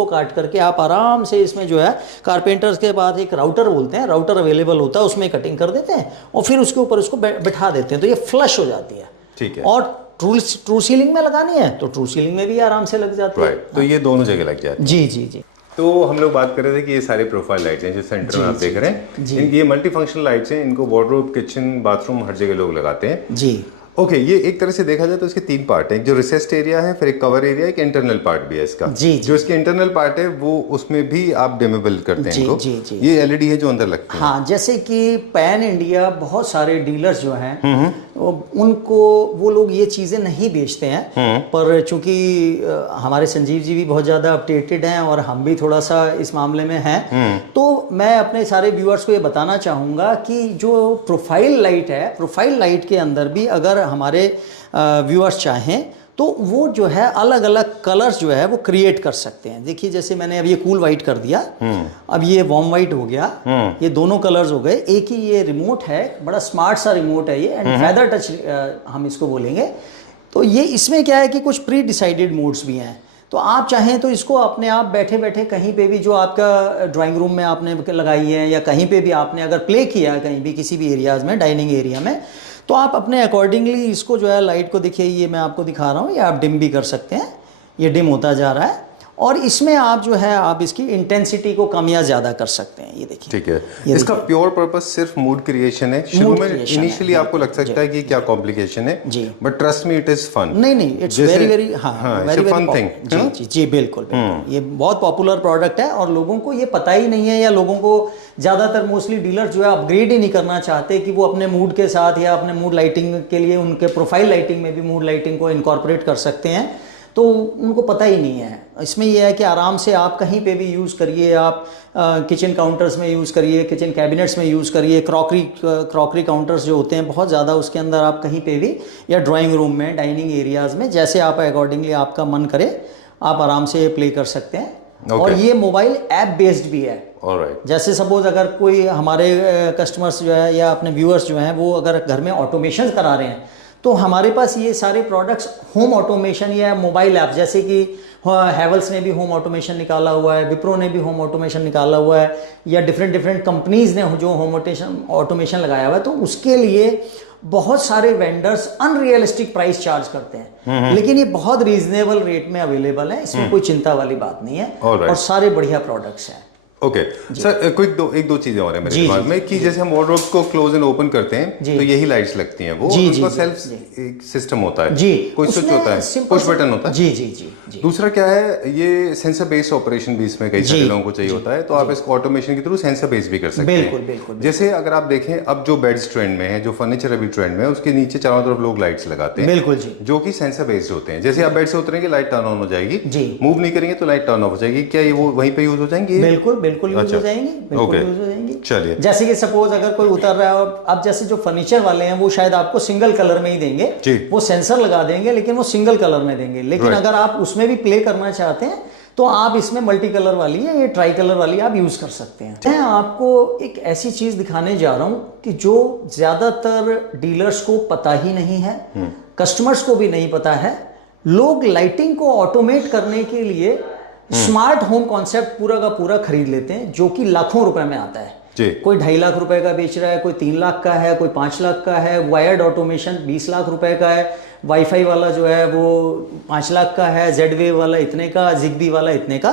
काट करके आप आराम से इसमें जो है, कारपेंटर्स के पास एक राउटर बोलते हैं, राउटर अवेलेबल होता है, उसमें कटिंग कर देते हैं और फिर उसके ऊपर उसको बिठा देते हैं, तो ये फ्लश हो जाती है। ठीक है। और ट्रू सीलिंग में लगानी है तो ट्रू सीलिंग में भी आराम से लग जाती है। तो ये दोनों जगह लग जाती है। जी। तो हम लोग बात कर रहे थे कि ये सारे प्रोफाइल लाइट्स हैं जो सेंटर में आप देख रहे हैं, ये मल्टी फंक्शनल लाइट्स हैं। इनको वार्डरोब, किचन, बाथरूम हर जगह लोग लगाते हैं। जी। ओके, ये एक तरह से देखा जाए तो इसके 3 पार्ट हैं, जो रिसेस्ड एरिया है, फिर एक कवर एरिया, एक इंटरनल पार्ट भी है इसका। जी। जो इसके इंटरनल पार्ट है वो उसमें भी आप डिमेबल करते हैं इनको। जी। ये एलईडी है जो अंदर लगती है। हाँ, जैसे कि पैन इंडिया बहुत सारे डीलर्स जो हैं उनको वो लोग ये चीज़ें नहीं बेचते हैं, पर चूंकि हमारे संजीव जी भी बहुत ज़्यादा अपडेटेड हैं और हम भी थोड़ा सा इस मामले में हैं, तो मैं अपने सारे व्यूअर्स को ये बताना चाहूँगा कि जो प्रोफाइल लाइट है, प्रोफाइल लाइट के अंदर भी अगर हमारे व्यूअर्स चाहें तो वो जो है अलग अलग कलर्स जो है वो क्रिएट कर सकते हैं। देखिए जैसे मैंने अब ये कूल वाइट कर दिया, अब ये वार्म वाइट हो गया, ये दोनों कलर्स हो गए। एक ही ये रिमोट है, बड़ा स्मार्ट सा रिमोट है ये, एंड फेदर टच हम इसको बोलेंगे। तो ये इसमें क्या है कि कुछ प्री डिसाइडेड मोड्स भी हैं, तो आप चाहें तो इसको अपने आप बैठे बैठे कहीं पे भी, जो आपका ड्राइंग रूम में आपने लगाई है या कहीं पे भी आपने अगर प्ले किया है कहीं भी किसी भी एरियाज़ में, डाइनिंग एरिया में, तो आप अपने अकॉर्डिंगली इसको जो है लाइट को, देखिए ये मैं आपको दिखा रहा हूँ, ये आप डिम भी कर सकते हैं, ये डिम होता जा रहा है, और इसमें आप जो है आप इसकी इंटेंसिटी को कम या ज़्यादा कर सकते हैं। ये देखिए, ठीक है, इसका प्योर पर्पस सिर्फ मूड क्रिएशन है। शुरू में इनिशियली आपको लग सकता है कि क्या कॉम्प्लिकेशन है जी, but trust me it is fun. नहीं, it's very very very fun thing. जी बिल्कुल, ये बहुत पॉपुलर प्रोडक्ट है और लोगों को ये पता ही नहीं है, या लोगों को ज़्यादातर मोस्टली डीलर जो है अपग्रेड ही नहीं करना चाहते कि वो अपने मूड के साथ या अपने मूड लाइटिंग के लिए उनके प्रोफाइल लाइटिंग में भी मूड लाइटिंग को इनकॉर्पोरेट कर सकते हैं, तो उनको पता ही नहीं है। इसमें यह है कि आराम से आप कहीं पे भी यूज़ करिए, आप किचन काउंटर्स में यूज़ करिए, किचन कैबिनेट्स में यूज़ करिए, क्रॉकरी काउंटर्स जो होते हैं बहुत ज़्यादा, उसके अंदर आप कहीं पे भी, या ड्राइंग रूम में, डाइनिंग एरियाज़ में, जैसे आप अकॉर्डिंगली आपका मन करे आप आराम से प्ले कर सकते हैं। और ये मोबाइल ऐप बेस्ड भी है। जैसे सपोज अगर कोई हमारे कस्टमर्स जो है या अपने व्यूअर्स जो हैं वो अगर घर में ऑटोमेशन करा रहे हैं, तो हमारे पास ये सारे प्रोडक्ट्स होम ऑटोमेशन या मोबाइल ऐप, जैसे कि हैवल्स ने भी होम ऑटोमेशन निकाला हुआ है, विप्रो ने भी होम ऑटोमेशन निकाला हुआ है, या डिफरेंट कंपनीज ने जो होम ऑटोमेशन लगाया हुआ है, तो उसके लिए बहुत सारे वेंडर्स अनरियलिस्टिक प्राइस चार्ज करते हैं, लेकिन ये बहुत रीजनेबल रेट में अवेलेबल है, इसमें कोई चिंता वाली बात नहीं है, और सारे बढ़िया प्रोडक्ट्स हैं। ओके सर, एक दो चीजें और हैं मेरे दिमाग में कि जैसे हम वार्डरोब को क्लोज एंड ओपन करते हैं तो यही लाइट्स लगती हैं, वो उसका सेल्फ सिस्टम होता है जी, कोई स्विच होता है, पुश बटन होता है जी। दूसरा क्या है, ये सेंसर बेस्ड ऑपरेशन भी इसमें कई सारे लोगों को चाहिए होता है, तो आप इसको ऑटोमेशन के थ्रू सेंसर बेस्ड भी कर सकते हैं। बिल्कुल। जैसे अगर आप देखें अब जो बेड्स ट्रेंड में है, जो फर्नीचर अभी ट्रेंड में है, उसके नीचे चारों तरफ लोग लाइट्स लगाते हैं, बिल्कुल जी, जो कि सेंसर बेस्ड होते हैं। जैसे आप बेड से उतरेंगे लाइट टर्न ऑन हो जाएगी, मूव नहीं करेंगे तो लाइट टर्न ऑफ हो जाएगी। क्या ये वो वहीं पे यूज हो जाएंगे? बिल्कुल यूज हो जाएंगे, बिल्कुल यूज हो जाएंगी। चलिए, जैसे कि सपोज अगर कोई उतर रहा है, अब जैसे जो फर्नीचर वाले हैं वो शायद आपको सिंगल कलर में ही देंगे, वो सेंसर लगा देंगे लेकिन वो सिंगल कलर में देंगे, लेकिन अगर आप उसमें भी प्ले करना चाहते हैं तो आप इसमें मल्टी कलर वाली है, ये ट्राई कलर वाली आप यूज कर सकते हैं। मैं आपको एक ऐसी चीज दिखाने जा रहा हूं कि जो ज्यादातर डीलर्स को पता ही नहीं है, कस्टमर्स को भी नहीं पता है। लोग लाइटिंग को ऑटोमेट करने के लिए स्मार्ट होम कॉन्सेप्ट पूरा का पूरा खरीद लेते हैं, जो कि लाखों रुपए में आता है। कोई 2.5 लाख रुपए का बेच रहा है, कोई 3 लाख का है, कोई 5 लाख का है, वायर्ड ऑटोमेशन 20 लाख रुपए का है, वाईफाई वाला जो है वो 5 लाख का है, जेड वेव वाला इतने का, जिगबी वाला इतने का।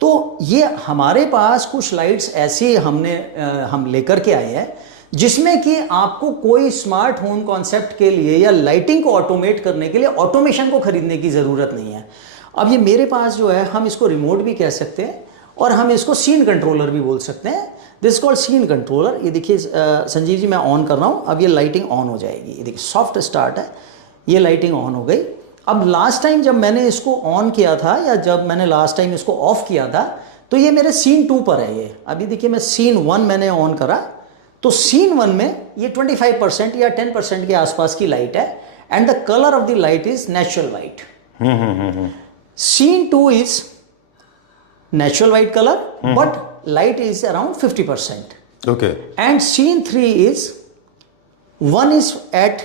तो ये हमारे पास कुछ लाइट्स ऐसे हम लेकर के आए हैं जिसमें कि आपको कोई स्मार्ट होम कॉन्सेप्ट के लिए या लाइटिंग को ऑटोमेट करने के लिए ऑटोमेशन को खरीदने की ज़रूरत नहीं है। अब ये मेरे पास जो है, हम इसको रिमोट भी कह सकते हैं और हम इसको सीन कंट्रोलर भी बोल सकते हैं। This called scene controller. ये देखिए संजीव जी, मैं ऑन कर रहा हूँ, अब ये लाइटिंग ऑन हो जाएगी। ये देखिए सॉफ्ट स्टार्ट है, ये लाइटिंग ऑन हो गई। अब लास्ट टाइम जब मैंने इसको ऑन किया था या जब मैंने लास्ट टाइम इसको ऑफ किया था, तो ये मेरे सीन 2 पर है। ये अभी देखिए मैं सीन 1 मैंने ऑन करा, तो सीन 1 में ये 25% या 10% के आसपास की लाइट है, and the colour of the light is natural white. Scene 2 is natural white color, but light is around 50%. Okay. And scene 3 is, one is at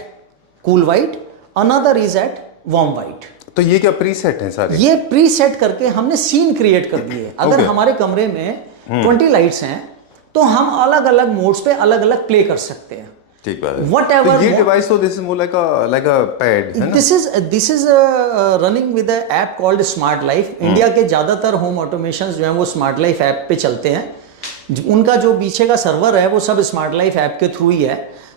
cool white, another is at warm white. तो ये क्या प्रीसेट है सारे? ये प्रीसेट करके हमने सीन क्रिएट कर दिए। अगर हमारे कमरे में 20 लाइट्स हैं तो हम अलग अलग मोड्स पे अलग अलग प्ले कर सकते हैं। ठीक बात है। Whatever तो ये डिवाइस तो this is more like a pad है ना? This is running with a app called smart life. India के ज्यादातर होम ऑटोमेशंस जो हैं वो स्मार्ट लाइफ ऐप पे चलते हैं। उनका जो पीछे का सर्वर है वो सब स्मार्ट लाइफ ऐप के थ्रू ही है।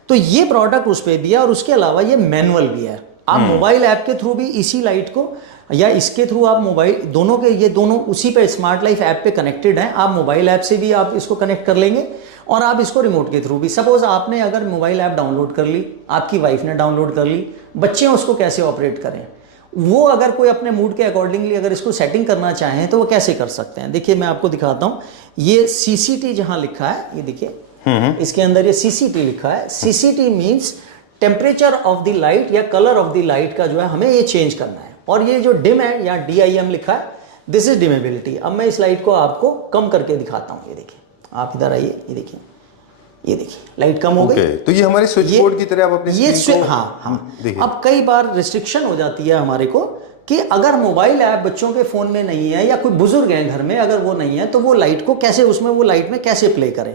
तो ये प्रोडक्ट उस पर भी है और उसके अलावा ये मैनुअल भी है। आप मोबाइल ऐप के थ्रू भी इसी लाइट को, या इसके थ्रू आप मोबाइल दोनों के, ये दोनों उसी पे स्मार्ट लाइफ ऐप पे कनेक्टेड हैं। आप मोबाइल ऐप से भी आप इसको कनेक्ट कर लेंगे और आप इसको रिमोट के थ्रू भी, सपोज आपने अगर मोबाइल ऐप डाउनलोड कर ली, आपकी वाइफ ने डाउनलोड कर ली, बच्चे उसको कैसे ऑपरेट करें, वो अगर कोई अपने मूड के अकॉर्डिंगली अगर इसको सेटिंग करना चाहें तो वो कैसे कर सकते हैं। देखिए मैं आपको दिखाता हूँ, ये CCT जहाँ लिखा है, ये देखिए इसके अंदर ये CCT लिखा है। CCT means temperature of the light या कलर ऑफ द लाइट का जो है हमें ये चेंज करना है। और ये जो डिम है या DIM लिखा है, दिस इज डिमेबिलिटी। अब मैं इस लाइट को आपको कम करके दिखाता हूँ। ये देखिए, आप इधर आइए, ये देखिए, ये देखिए लाइट कम हो गई। तो ये हमारे स्विच बोर्ड की तरह आप अपने ये हाँ। अब कई बार रिस्ट्रिक्शन हो जाती है हमारे को कि अगर मोबाइल ऐप बच्चों के फोन में नहीं है या कोई बुजुर्ग है घर में, अगर वो नहीं है तो वो लाइट को कैसे, उसमें वो लाइट में कैसे प्ले करें।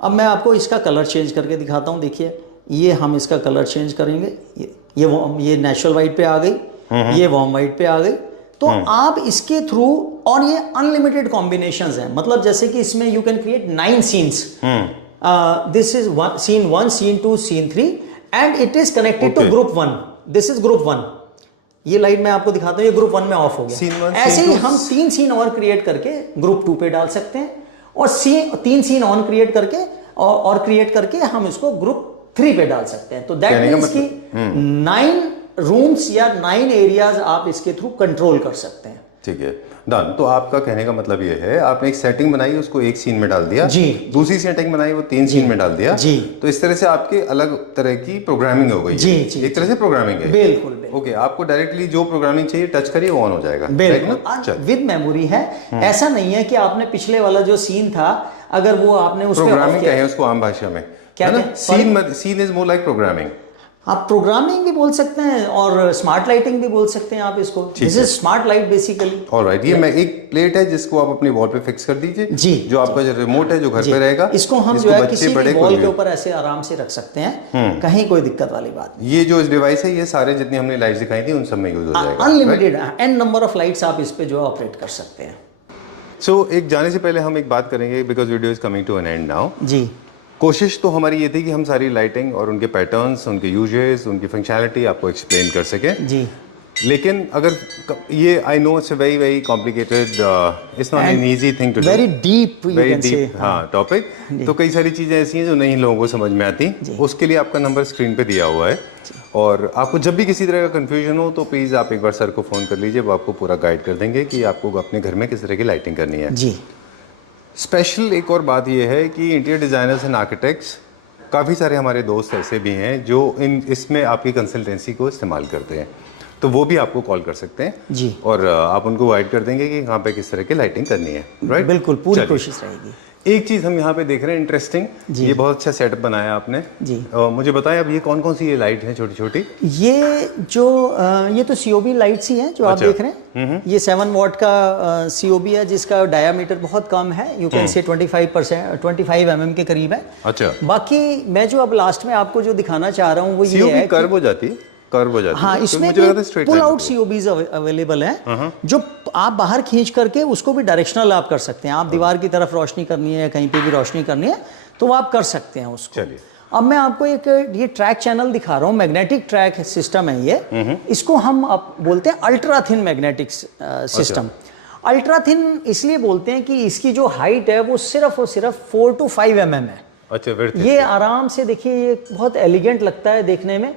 अब मैं आपको इसका कलर चेंज करके दिखाता हूँ। देखिए ये हम इसका कलर चेंज करेंगे, ये नेचुरल वाइट पे आ गई, ये वार्म वाइट पे आ गई। तो आप इसके थ्रू, और ये अनलिमिटेड कॉम्बिनेशंस हैं, मतलब जैसे कि इसमें you can create 9 scenes. This is scene 1, scene 2, scene 3 and it is connected to group 1। This is group 1। ये लाइट मैं आपको दिखाता हूँ, ये ग्रुप 1 में ऑफ हो गया। ऐसे ही हम 3 सीन और क्रिएट करके ग्रुप 2 पे डाल सकते हैं, और 3 सीन ऑन क्रिएट करके और क्रिएट करके हम इसको ग्रुप 3 पे डाल सकते हैं। तो दैट मीन्स की 9 रूम्स या 9 एरियाज आप इसके थ्रू कंट्रोल कर सकते हैं। ठीक है, डन। तो आपका कहने का मतलब ये है, आपने एक सेटिंग बनाई, उसको एक सीन में डाल दिया जी, दूसरी सेटिंग बनाई, वो 3 सीन में डाल दिया जी। तो इस तरह से आपके अलग तरह की प्रोग्रामिंग हो गई जी, जी, एक तरह से प्रोग्रामिंग है। बिल्कुल। ओके, आपको डायरेक्टली जो प्रोग्रामिंग चाहिए टच करिए, वो ऑन हो जाएगा। बिल्कुल विद मेमोरी है। ऐसा नहीं है कि आपने पिछले वाला जो सीन था, अगर वो आपने उस प्रोग्रामिंग कहें उसको आम भाषा में, क्या है ना, scene is more like programming. आप प्रोग्रामिंग भी बोल सकते हैं और स्मार्ट लाइटिंग भी बोल सकते हैं आप इसको। This is smart light basically. Alright, ये मैं एक प्लेट है जिसको आप अपनी वॉल पे फिक्स कर दीजिए जी, जो आपका जो रिमोट है जो घर पे रहेगा, इसको हम जो है किसी भी वॉल के ऊपर ऐसे आराम से रख सकते हैं, कहीं कोई दिक्कत वाली बात नहीं। ये जो इस डिवाइस है, ये सारे जितनी हमने लाइट्स दिखाई थी उन सब में यूज हो जाएगा। Unlimited n number of lights आप इस पे जो है ऑपरेट कर सकते हैं। सो एक जाने से पहले हम एक बात करेंगे, because video is coming to an end now जी। कोशिश तो हमारी ये थी कि हम सारी लाइटिंग और उनके पैटर्न्स, उनके यूजेस, उनकी फंक्शनैलिटी आपको एक्सप्लेन कर सकें जी। लेकिन अगर ये, I know it's a very very complicated, it's not an easy thing to do, very deep हाँ टॉपिक। तो कई सारी चीज़ें ऐसी हैं जो नहीं लोगों को समझ में आती। उसके लिए आपका नंबर स्क्रीन पे दिया हुआ है, और आपको जब भी किसी तरह का कन्फ्यूजन हो तो प्लीज़ आप एक बार सर को फ़ोन कर लीजिए, वो आपको पूरा गाइड कर देंगे कि आपको अपने घर में किस तरह की लाइटिंग करनी है जी। स्पेशल एक और बात यह है कि इंटीरियर डिज़ाइनर्स एंड आर्किटेक्ट्स, काफ़ी सारे हमारे दोस्त ऐसे भी हैं जो इसमें आपकी कंसल्टेंसी को इस्तेमाल करते हैं, तो वो भी आपको कॉल कर सकते हैं जी, और आप उनको गाइड कर देंगे कि कहाँ पे किस तरह की लाइटिंग करनी है। राइट, बिल्कुल पूरी कोशिश रहेगी। एक चीज़ हम यहाँ पे देख रहे हैं इंटरेस्टिंग, ये बहुत अच्छा सेटअप बनाया आपने जी। मुझे बताएं अब ये कौन कौन सी ये लाइट है छोटी छोटी? ये जो ये तो COB लाइट्स ही हैं जो आप देख रहे हैं। ये 7 वॉट का COB है जिसका डायामीटर बहुत कम है, यू कैन से 25 mm के करीब है। अच्छा, बाकी मैं जो अब लास्ट में आपको जो दिखाना चाह रहा हूँ वो ये है, कर्व हो जाती है, कर्व हो जाती है। हाँ, इसमें भी पुल आउट COBs अवेलेबल हैं जो आप बाहर खींच करके उसको भी डायरेक्शनल आप कर सकते हैं। आप दीवार की तरफ रोशनी करनी है, कहीं पे भी रोशनी करनी है तो आप कर सकते हैं उसको। चलिए, अब मैं आपको एक ये ट्रैक चैनल दिखा रहा हूँ, मैग्नेटिक ट्रैक सिस्टम है ये। इसको हम अब बोलते हैं ultra thin magnetic system. Ultra thin इसलिए बोलते हैं कि इसकी जो हाइट है वो सिर्फ और सिर्फ 4 to 5 mm है। अच्छा, ये आराम से देखिए, ये बहुत एलिगेंट लगता है देखने में,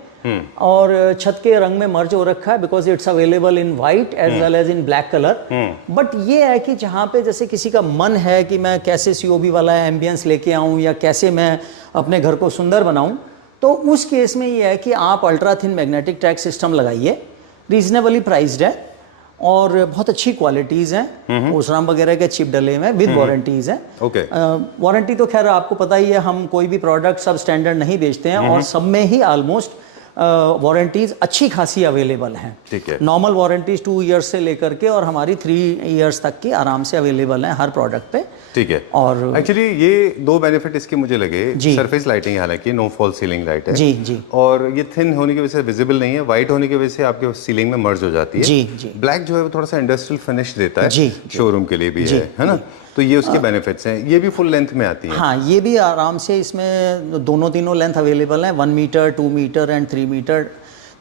और छत के रंग में मर्ज हो रखा है because it's available in white as well as in black colour. But ये है कि जहाँ पे जैसे किसी का मन है कि मैं कैसे COB वाला एम्बियंस लेके आऊँ या कैसे मैं अपने घर को सुंदर बनाऊँ, तो उस केस में ये है कि आप ultra thin magnetic track system लगाइए। रीजनेबली प्राइस्ड है और बहुत अच्छी क्वालिटीज़ हैं, ओसराम वगैरह के चिप डले हुए हैं, विद वारंटीज़ हैं। ओके, वारंटी तो खैर आपको पता ही है, हम कोई भी प्रोडक्ट सब स्टैंडर्ड नहीं बेचते हैं, और सब में ही ऑलमोस्ट वारंटीज अच्छी खासी अवेलेबल हैं। ठीक है, नॉर्मल वारंटीज 2 इयर्स से लेकर के और हमारी 3 इयर्स तक की आराम से अवेलेबल हैं हर प्रोडक्ट पे। ठीक है, और एक्चुअली ये 2 बेनिफिट इसके मुझे लगे। सरफेस लाइटिंग, हालांकि नो फॉल सीलिंग लाइट है जी जी, और ये थिन होने की वजह से विजिबल नहीं है, वाइट होने की वजह से आपके सीलिंग में मर्ज हो जाती है जी जी। ब्लैक जो है वो थोड़ा सा इंडस्ट्रियल फिनिश देता है जी, शोरूम के लिए भी है ना, तो ये उसके बेनिफिट्स हैं। ये भी फुल लेंथ में आती है। हाँ, ये भी आराम से, इसमें तीनों लेंथ अवेलेबल हैं, 1 मीटर, 2 मीटर एंड 3 मीटर,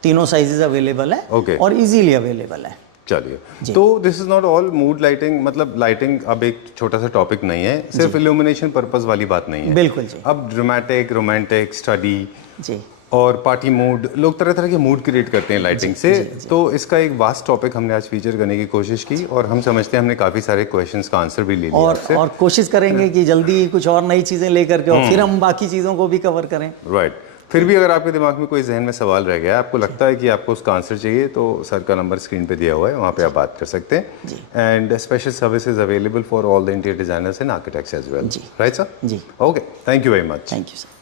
तीनों साइजेस अवेलेबल है और इजीली अवेलेबल है। चलिए, तो this is not all mood lighting, मतलब लाइटिंग अब एक छोटा सा टॉपिक नहीं है, सिर्फ इल्यूमिनेशन पर्पस वाली बात नहीं है। बिल्कुल जी। अब ड्रामेटिक, रोमांटिक, स्टडी जी और पार्टी मूड, लोग तरह तरह के मूड क्रिएट करते हैं लाइटिंग से। तो इसका एक वास्ट टॉपिक हमने आज फीचर करने की कोशिश की और हम समझते हैं हमने काफ़ी सारे क्वेश्चंस का आंसर भी ले लिया आपसे। और कोशिश करेंगे कि जल्दी कुछ और नई चीज़ें लेकर के और फिर हम बाकी चीज़ों को भी कवर करें। राइट। फिर भी अगर आपके दिमाग में कोई जहन में सवाल रह गया, आपको लगता है कि आपको उसका आंसर चाहिए, तो सर का नंबर स्क्रीन पे दिया हुआ है, वहाँ पे आप बात कर सकते हैं। And special services available for all the interior designers and architects as well. Right sir? जी। Okay, thank you very much. Thank you sir.